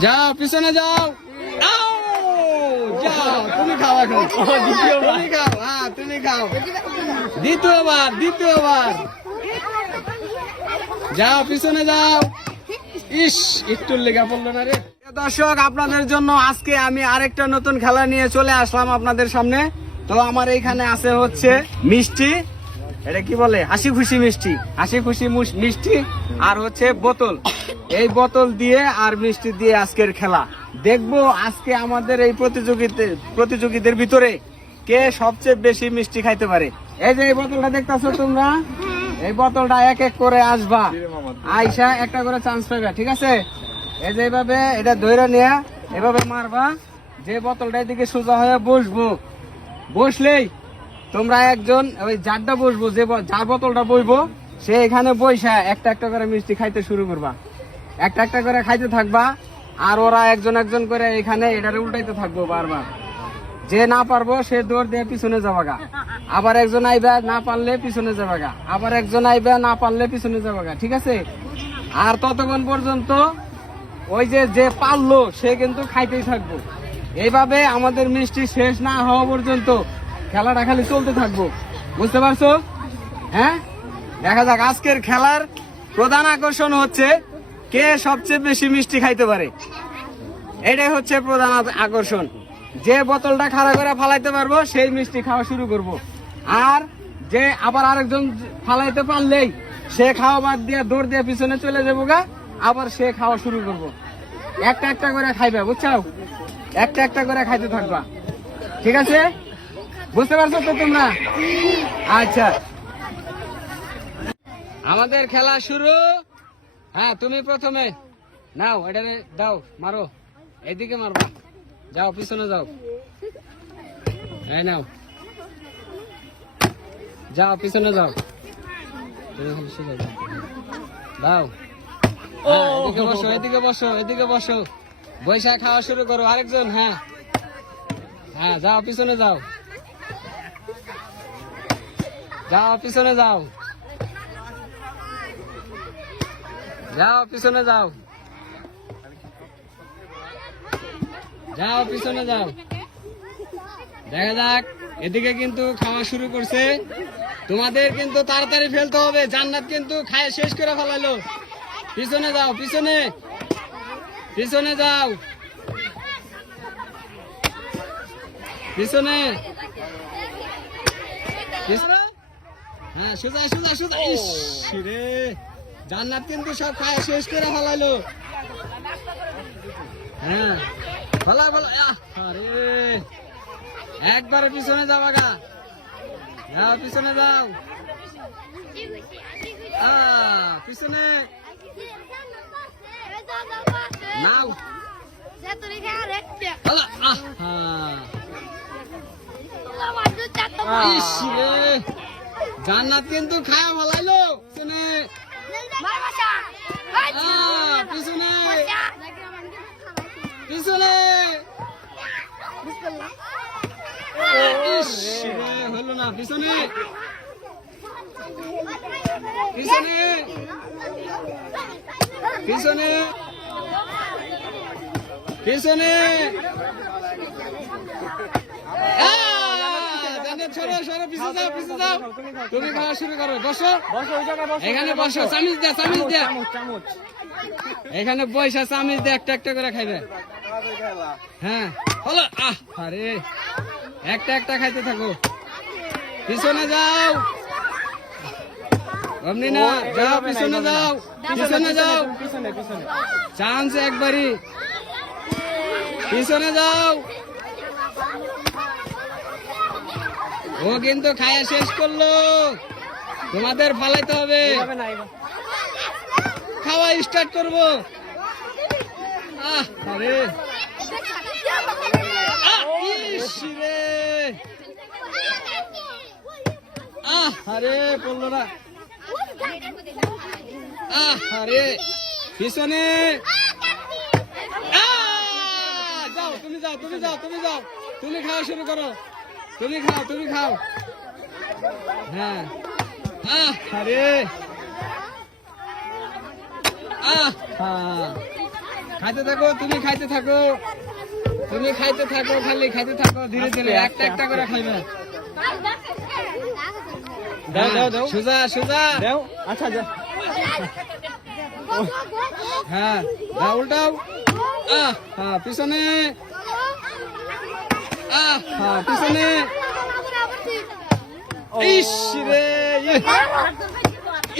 যাও, পিছনে যাও। হ্যাঁ দ্বিতীয়বার পিছনে যাও। ইস, একটু দর্শক, আপনাদের জন্য আজকে আমি আরেকটা নতুন খেলা নিয়ে চলে আসলাম আপনাদের সামনে। তো আমার এইখানে আছে হচ্ছে মিষ্টি। এটা কি বলে? হাসি খুশি মিষ্টি। হাসি খুশি মিষ্টি আর হচ্ছে বোতল। এই বোতল দিয়ে আর মিষ্টি দিয়ে আজকের খেলা। দেখব আজকে আমাদের এই প্রতিযোগিতা প্রতিযোগীদের ভিতরে কে সবচেয়ে বেশি মিষ্টি খাইতে পারে। এই যে এই বোতলটা দেখতেছো তোমরা? এই বোতলটা এক এক করে আসবা। আইসা একটা করে চান্স পাবে ঠিক আছে? এই যে এইভাবে এটা ধরে নিয়ে এভাবে মারবা। যে বোতলটা এদিকে সোজা হয়ে বসবো। বসলেই তোমরা একজন ওই যারটা বসবো, যে যার বোতলটা বইবো, সে এখানে বইসা একটা একটা করে মিষ্টি খাইতে শুরু করবা। একটা একটা করে খাইতে থাকবা, আর ওরা একজন একজন করে এখানে এটারে উল্টাইতে থাকব বারবার। যে না পারব, সে দৌড় দিয়ে পিছনে যাবাগা। আবার একজন আইবা, না পারলে পিছনে যাবাগা। আবার একজন আইবা, না পারলে পিছনে যাবাগা, ঠিক আছে? আর ততক্ষণ পর্যন্ত ওই যে যে পারল, সে কিন্তু খাইতেই থাকব। এইভাবে আমাদের মিষ্টি শেষ না হওয়া পর্যন্ত খেলাটা খালি চলতে থাকব। বুঝতে পারছ? হ্যাঁ? দেখা যাক, আজকের খেলার প্রধান আকর্ষণ হচ্ছে কে সবচেয়ে বেশি মিষ্টি খাইতে পারে। এটাই হচ্ছে প্রধান আকর্ষণ। যে বোতলটা খাড়া করে ফালাইতে পারব, সেই মিষ্টি খাওয়া শুরু করব। আর যে আবার আরেকজন ফালাইতে পারলেই, সে খাওয়া বাদ দিয়ে দৌড় দিয়ে পিছনে চলে যাব গা, আবার সে খাওয়া শুরু করব। একটা একটা করে খাইবে বুঝছ একটা একটা করে খাইতে থাকবা। ঠিক আছে? বুঝতে পারছ তো তোমরা? আচ্ছা। আমাদের খেলা শুরু। হ্যাঁ তুমি প্রথমে নাও এটা দাও মারো। এইদিকে মারবা। যাও পিছনে যাও। এই নাও। যাও পিছনে যাও। দাও। হ্যাঁ, এদিকে বসো এদিকে বসো এদিকে বসো। বৈশাখ খাওয়া শুরু করো আরেকজন হ্যাঁ। হ্যাঁ যাও পিছনে যাও। যাও, পিছনে যাও। যাও, পিছনে যাও। যাও, পিছনে যাও। দেখা যাক, এদিকে কিন্তু খাওয়া শুরু করছে। তোমাদের কিন্তু তাড়াতাড়ি ফেলতে হবে, জান্নাত কিন্তু খায় শেষ করে ফেলালো পিছনে যাও, পিছনে। পিছনে যাও। পিছনে। পিছনে হ্যাঁ সোজা সোজা সোজা। ইস রে। জান্নাত কিন্তু সব খায় শেষ করে ফেলাইলো। হ্যাঁ ফলা ফলা আরে। একবারে পিছনে যাবা গা হ্যাঁ পিছনে যাও। পিছনে। নাও। হ্যাঁ। জান্নাত কিন্তু খায় ফলাইলো পিছনে। পিছনে। পিছনে। হলো না পিছনে। পিছনে। পিছনে। পিছনে আহ! জান্নাত, সরো, সরো, পিছে যাও, পিছে যাও। তুমি খাওয়া শুরু করো বসো। এখানে বসো চামিচ দে চামিচ দে। এখানে পয়সা চামিচ দে একটা একটা করে খাইবে। হ্যাঁ হলো আহ আরে। একটা একটা খাইতে থাকো। পিছনে যাও। অমনি না যাও পিছনে যাও পিছনে যাও। চান্স একবারই। পিছনে যাও। ও কিন্তু খায়া শেষ করল। তোমাদের ফালাইতে হবে। খাওয়া স্টার্ট করব। আহ আরে। আহ, আরে পড়ল না। আহ আরে। পিছনে! যাও তুমি যাও তুমি যাও তুমি যাও। তুমি খাওয়া শুরু করো। তুমি খাও তুমি খাও। হ্যাঁ। আহ আরে। আহ, হ্যাঁ। খাইতে থাকো তুমি খাইতে থাকো। তুমি খাইতে থাকো খালি খাইতে থাকো ধীরে ধীরে একটা একটা করে খাইবে। দাও দাও দাও। সুজা সুজা। দাও। আচ্ছা যা। হ্যাঁ দাও উল্টাও। আহ হ্যাঁ পিছনে। হ্যাঁ পিছনে। ইস রে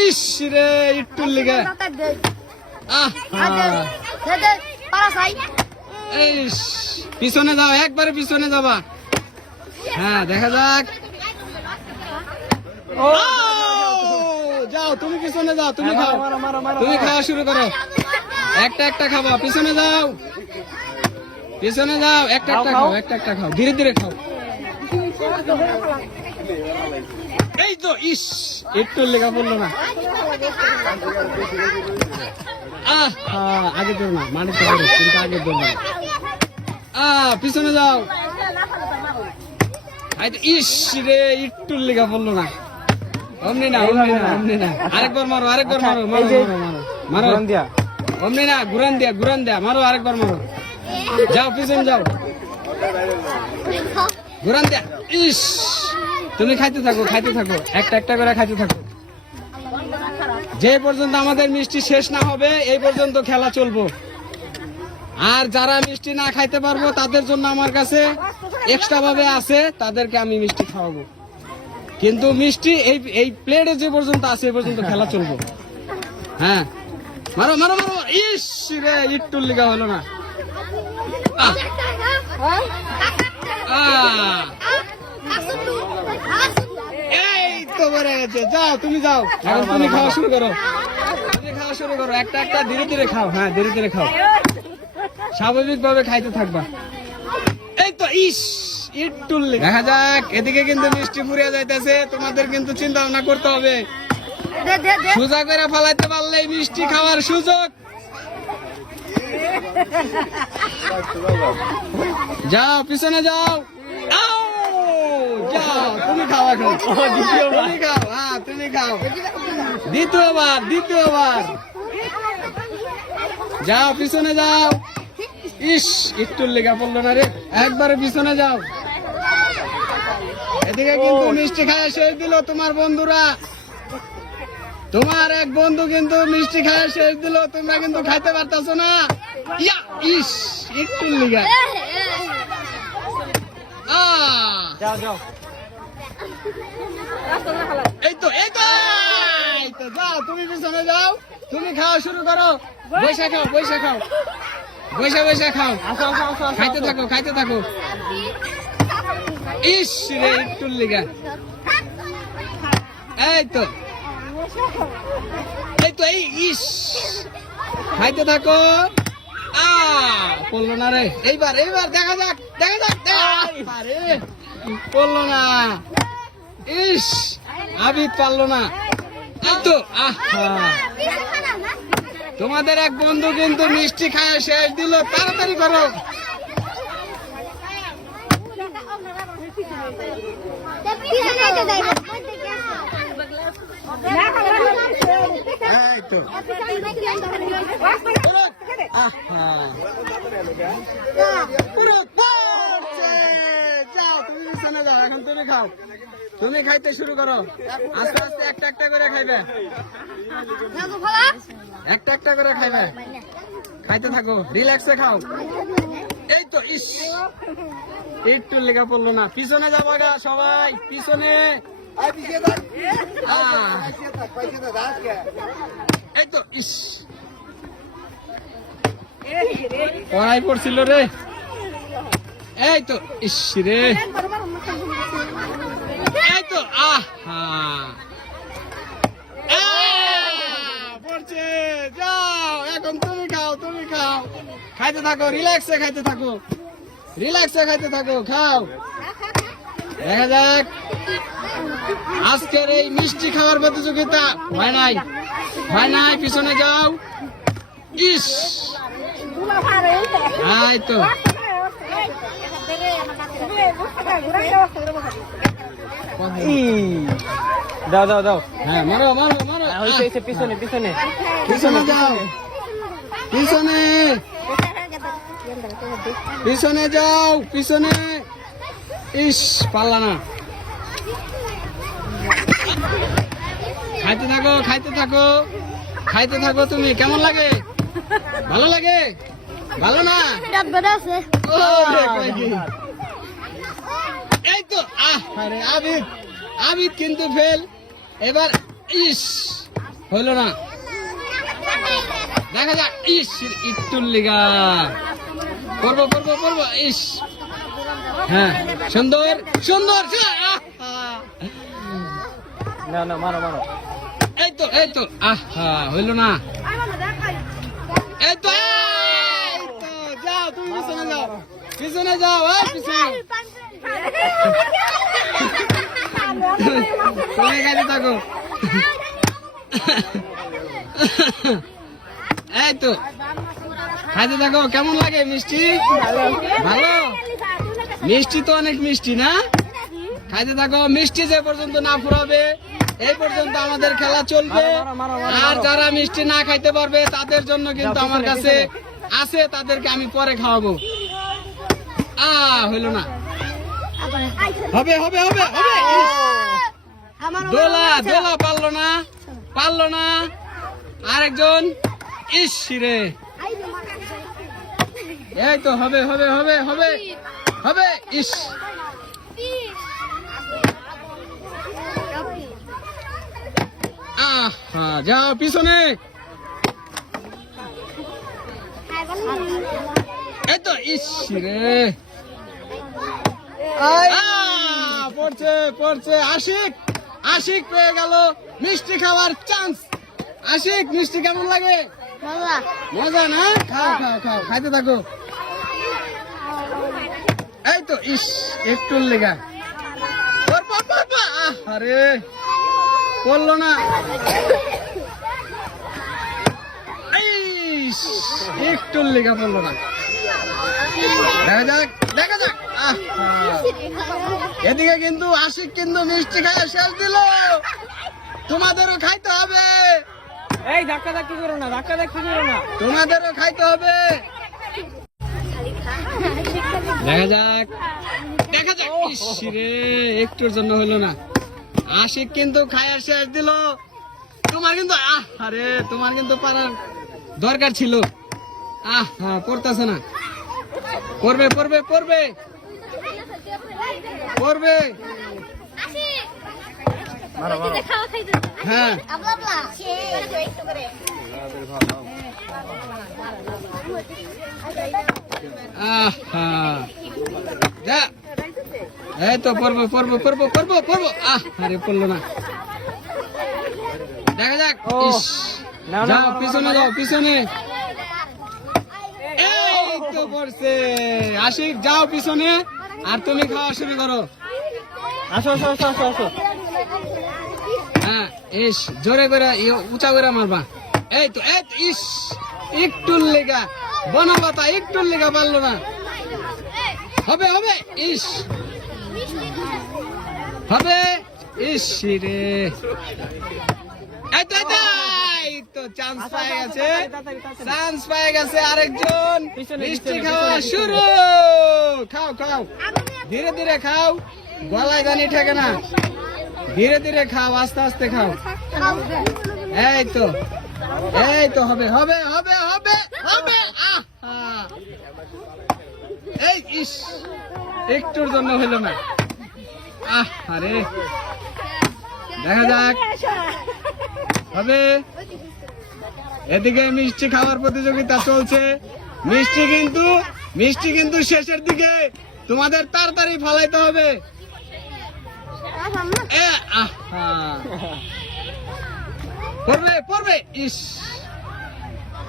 ইস। রে হ্যাঁ পিছনে যাও, একবারে পিছনে যাবা। হ্যাঁ দেখা যাক। ও, যাও, তুমি পিছনে যাও, তুমি খাও। তুমি খাওয়া শুরু করো। একটা একটা খাবা, পিছনে যাও। পিছনে যাও একটা একটা খাও একটা একটা খাও। ধীরে ধীরে খাও। এই তো ইস একটু লেখা পড়ল না। আহ আগে দেবো না করো কিন্তু আগে দেবো না। আহ পিছনে যাও। ইস রে একটু লেখা পড়ল না। অমনি না অমনি না অমনি না। আরেকবার মারো আরেকবার মারো মারো মারো মারো। মারো অমনি না ঘুরান দিয়া ঘুরান দিয়া। মারো আরেকবার মারো। যাও, পিছনে যাও। ঘুরান ইস, তুমি খাইতে থাকো খাইতে থাকো। একটা একটা করে খাইতে থাকো। যে পর্যন্ত আমাদের মিষ্টি শেষ না হবে, এই পর্যন্ত খেলা চলবো। আর যারা মিষ্টি না খাইতে পারব, তাদের জন্য আমার কাছে এক্সট্রা ভাবে আছে, তাদেরকে আমি মিষ্টি খাওয়াবো। কিন্তু মিষ্টি এই এই প্লেটে যে পর্যন্ত আছে, এই পর্যন্ত খেলা চলবো। হ্যাঁ। মারো মারো মারো। ইস রে, ইট্টুর লিগা হলো না। এই তো বেড়ে গেছে। যাও তুমি যাও। এখন তুমি খাওয়া শুরু করো। তুমি খাওয়া শুরু করো। একটা একটা ধীরে ধীরে খাও। হ্যাঁ ধীরে ধীরে খাও। স্বাভাবিক ভাবে খাইতে থাকবা। এই তো ইস। দেখা যাক এদিকে কিন্তু মিষ্টি যাইতেছে। তোমাদের কিন্তু চিন্তা ভাবনা করতে হবে। সোজা করে ফেলাইতে পারলে মিষ্টি খাওয়ার সুযোগ। যাও পিছনে যাও। যাও তুমি খাও এখন। তুমি খাও হ্যাঁ তুমি খাও। দ্বিতীয়বার দ্বিতীয়বার। যাও পিছনে যাও। ইস একটু লেগা পড়ল না রে। একবারে পিছনে যাও। এদিকে কিন্তু মিষ্টি খায় শেষ দিল তোমার বন্ধুরা। তোমার এক বন্ধু কিন্তু মিষ্টি খায় শেষ দিল তোমরা কিন্তু খাইতে পারতাছো না। ইয়া ইস একটু লিগা। আহ, যাও যাও। এই তো এই তো এই তো যাও তুমি পিছনে যাও। তুমি খাওয়া শুরু করো। বৈশা খাও বৈশা খাও। বৈশা বৈশা খাও। খাইতে থাকো খাইতে থাকো। ইস রে একটু লিগা। এই তো। এই তো এই ইস। খাইতে থাকো। পড়ল না রে। এইবার এইবার দেখা যাক দেখা যাক দেখা আরে পড়ল না। ইস আবিদ পারল না। এই তো আহা তোমাদের এক বন্ধু কিন্তু মিষ্টি খায় শেষ দিল তাড়াতাড়ি করো। এই তো আহা পুরো পড়ছে। যাও তুমি বিছানে যাও এখন তুমি খাও তুমি খাইতে শুরু করো আস্তে আস্তে একটা একটা করে খাইবে একটা একটা করে খাইবে খাইতে থাকো রিল্যাক্সে খাও এই তো, ইস, একটু লেগে পড়ল না। পিছনে যাব সবাই, পিছনে। পড়াই পড়ছিল রে। এই তো, ইস রে। এই তো, আহা। পড়ছে, যাও, এখন তুমি খাও তুমি খাও। খাইতে থাকো, রিল্যাক্সে খাইতে থাকো। রিল্যাক্সে খাইতে থাকো, খাও। দেখা যাক। আজকের এই মিষ্টি খাওয়ার প্রতিযোগিতা হয় নাই? হয় নাই? পিছনে যাও। ইস! এই তো। দাও দাও দাও। হ্যাঁ মারো মারো মারো। হয়েছে হয়েছে পিছনে পিছনে। পিছনে যাও। পিছনে। পিছনে যাও পিছনে। ইস পারলা না। খাইতে থাকো খাইতে থাকো। খাইতে থাকো তুমি, কেমন লাগে? ভালো লাগে? ভালো না? এই তো আবিদ। আবিদ কিন্তু ফেল এবার ইস, হইল না। দেখা যাক, ইস ইটুর লিগা। করব করব করব ইস। হ্যাঁ সুন্দর সুন্দর। না না, মারো মারো। এই তো এই তো। আহা, হইল না। এই তো যাও, তুমি পিছনে যাও। পিছনে যাও পিছনে। থাকো, কেমন লাগে মিষ্টি? ভালো? মিষ্টি তো অনেক মিষ্টি, না? খাইতে থাকো মিষ্টি যে পর্যন্ত না ফুরাবে এই পর্যন্ত আমাদের খেলা চলবে। আর যারা মিষ্টি না খাইতে পারবে তাদের জন্য কিন্তু আমার কাছে আছে তাদেরকে আমি পরে খাওয়াবো। আ হইল না। হবে হবে হবে হবে। দোলা দোলা পারল না পারল না। আরেকজন ইস রে। এই তো হবে হবে হবে হবে হবে ইস। আহা যাও পিছনে। এই তো ইস রে। পড়ছে পড়ছে। আশিক আশিক পেয়ে গেল। মিষ্টি খাওয়ার চান্স আশিক মিষ্টি কেমন লাগে? মজা। না? খাও খাও খাও। খাইতে থাকো। এই তো ইস একটু লেগা। আরে পড়ল না। একটু লেগা পড়ল না। দেখা যাক দেখা যাক। এদিকে কিন্তু আশিক কিন্তু মিষ্টি খায় শেষ দিল। তোমাদেরও খাইতে হবে। এই ধাক্কা ধাক্কি করো না ধাক্কা ধাক্কি করো না। তোমাদেরও খাইতে হবে। দেখা যাক। দেখা যাক। একটুর জন্য হলো না। আশিক কিন্তু খায়ার শেষ দিল। তোমার কিন্তু আহ আরে তোমার কিন্তু পারার দরকার ছিল। আহ হ্যাঁ পড়তেছে না। পড়বে পড়বে পড়বে। পড়বে। হ্যাঁ। আহা। যা। এই তো পড়ব পড়ব পড়ব পড়ব পড়ব। আহ আরে পড়ল না। দেখা যাক যাও পিছনে যাও পিছনে। এই তো পড়ছে। আশিক যাও পিছনে আর তুমি খাওয়া শুরু করো। আসো আসো আসো আসো আসো। হ্যাঁ ইস জোরে করে উঁচা করে মারবা। এই তো এই ইস একটু লেগা। বনলতা একটু লেগা পারল না। হবে হবে ইস। হবে ইস রে। এই তো চান্স পেয়ে গেছে। চান্স পেয়ে গেছে আরেকজন। মিষ্টি খাওয়া শুরু। খাও খাও। ধীরে ধীরে খাও। গলায় দানি ঠেকে না। ধীরে ধীরে খাও আস্তে আস্তে খাও। এই তো এই তো হবে হবে হবে হবে হবে। এই ইস একটুর জন্য হলো না। আহ, আরে। দেখা যাক। হবে। এদিকে মিষ্টি খাওয়ার প্রতিযোগিতা চলছে। মিষ্টি কিন্তু মিষ্টি কিন্তু শেষের দিকে। তোমাদের তাড়াতাড়ি ফালাইতে হবে। পড়বে পড়বে। ইস।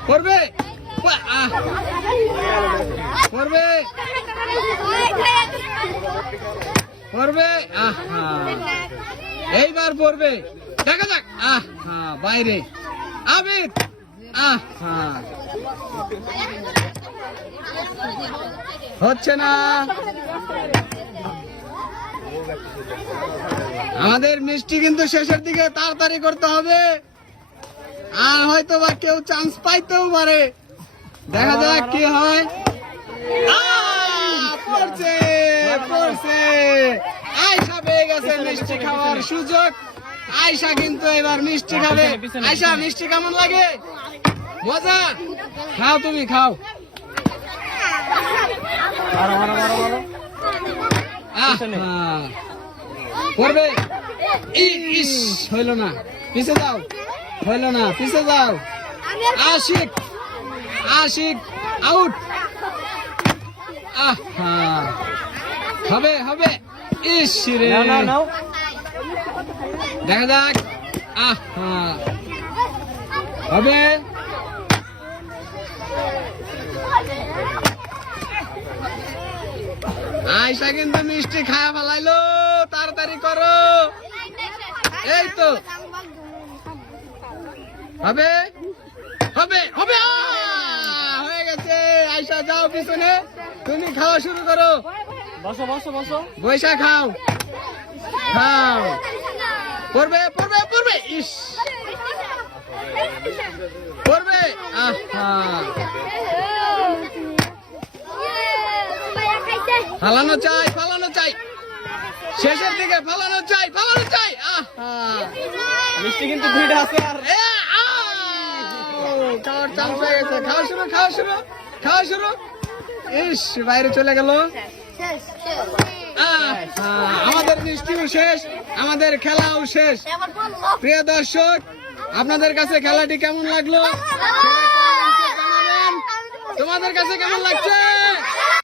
পড়বে। পড়বে। পড়বে? এইবার পড়বে। দেখা যাক। আহা বাইরে। আবিদ আহা। হচ্ছে না। আমাদের মিষ্টি কিন্তু শেষের দিকে তাড়াতাড়ি করতে হবে। আর হয়তো বা কেউ চান্স পাইতেও পারে। দেখা যাক কি হয়। আহ, পড়ছে পড়ছে আয়সা পেয়ে গেছে মিষ্টি খাওয়ার সুযোগ। আয়সা কিন্তু এবার মিষ্টি খাবে। আয়সা মিষ্টি কেমন লাগে? মজা? খাও তুমি খাও। ই- ইস হইল না। পিছে যাও। হইল না। পিছে যাও। আশিক আশিক আউট। আহা। হবে হবে। ইস রে। নাও দেখা যাক। আহা হবে। আয়সা কিন্তু মিষ্টি খাওয়া ফেলাইলো। তাড়াতাড়ি করো। এই তো। হবে। হবে হবে। হয়ে গেছে। আয়সা যাও পিছনে। তুমি খাওয়া শুরু করো। বসো বসো বসো। বৈশা খাও। খাও। পড়বে পড়বে পড়বে। ইস। পড়বে। আহা। ফালানো চাই ফালানো চাই। শেষের দিকে ফালানো চাই ফালানো চাই। আহা। মিষ্টি কিন্তু ভিড় আছে আর! খাওয়ার চান্স হয়ে গেছে। খাওয়া শুরু খাওয়া শুরু খাওয়া শুরু। ইস বাইরে চলে গেল। আমাদের মিষ্টিও শেষ, আমাদের খেলাও শেষ। প্রিয় দর্শক, আপনাদের কাছে খেলাটি কেমন লাগল। তোমাদের কাছে কেমন লাগছে?